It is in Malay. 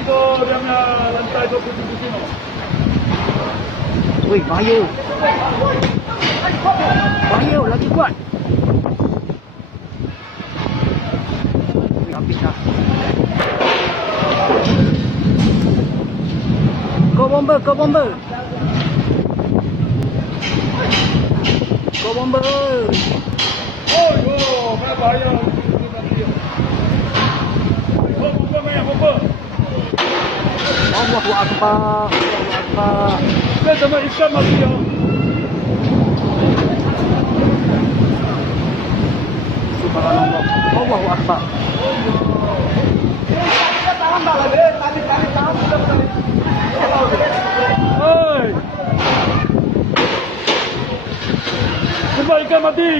Itu dia punya lantai 27 sini. Wih, bahaya. Bahaya, lagi kuat. Wih, habis dah. Go bomber, go bomber. Go bomber. Oh, mana bahaya. Bomba main bomba. Allahu Akbar. Allahu Akbar. Dia sama ikan mati ya. Subhanallah. Allahu Akbar. Hei. Semua ikan mati.